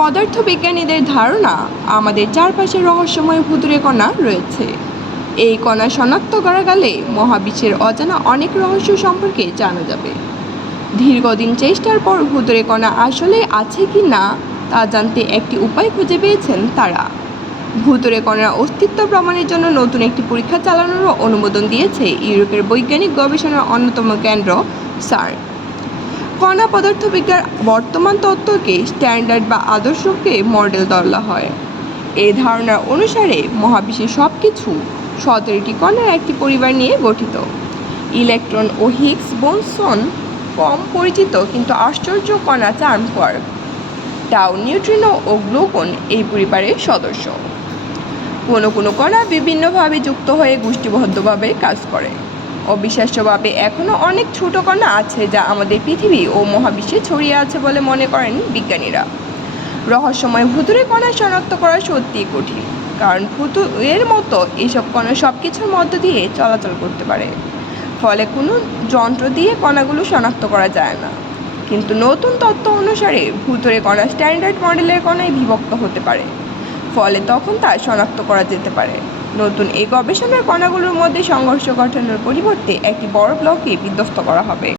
পদার্থবিজ্ঞানীদের ধারণা আমাদের চারপাশে রহস্যময় ভুতুড়ে কণা রয়েছে। এই কণা শনাক্ত করা গেলে মহাবিশ্বের অজানা অনেক রহস্য সম্পর্কে জানা যাবে। দীর্ঘদিন চেষ্টার পর ভুতুড়ে কণা আসলে আছে কি না তা জানতে একটি উপায় খুঁজে পেয়েছেন তারা। ভুতুড়ে কণার অস্তিত্ব প্রমাণের জন্য নতুন একটি পরীক্ষা চালানোরও অনুমোদন দিয়েছে ইউরোপের বৈজ্ঞানিক গবেষণার অন্যতম কেন্দ্র সার্ন। কণা পদার্থবিজ্ঞান বর্তমান তত্ত্বকে স্ট্যান্ডার্ড বা আদর্শকে মডেল ধরা হয়। এই ধারণা অনুসারে মহাবিশ্বের সব কিছু 17টি কণার একটি পরিবার নিয়ে গঠিত। ইলেকট্রন ও হিগস বোসন কম পরিচিত কিন্তু আশ্চর্য কণা চার্ম কোয়ার্ক, টাউ, নিউট্রিনো ও গ্লুকন এই পরিবারের সদস্য। কোনো কোনো কণা বিভিন্নভাবে যুক্ত হয়ে গোষ্ঠীবদ্ধভাবে কাজ করে। অবিশ্বাস্যভাবে এখনও অনেক ছোট কণা আছে যা আমাদের পৃথিবী ও মহাবিশ্বে ছড়িয়ে আছে বলে মনে করেন বিজ্ঞানীরা। রহস্যময় ভুতুড়ে কণা শনাক্ত করা সত্যিই কঠিন, কারণ ভুতুড়ের মতো এইসব কণা সব কিছুর মধ্য দিয়ে চলাচল করতে পারে, ফলে কোনো যন্ত্র দিয়ে কণাগুলো শনাক্ত করা যায় না। কিন্তু নতুন তত্ত্ব অনুসারে ভুতুড়ে কণা স্ট্যান্ডার্ড মডেলের কণায় বিভক্ত হতে পারে, ফলে তখন তা শনাক্ত করা যেতে পারে। নতুন এই গবেষণার কণাগুলোর মধ্যে সংঘর্ষ ঘটানোর পরিবর্তে একটি বড় ব্লককে বিধ্বস্ত করা হবে।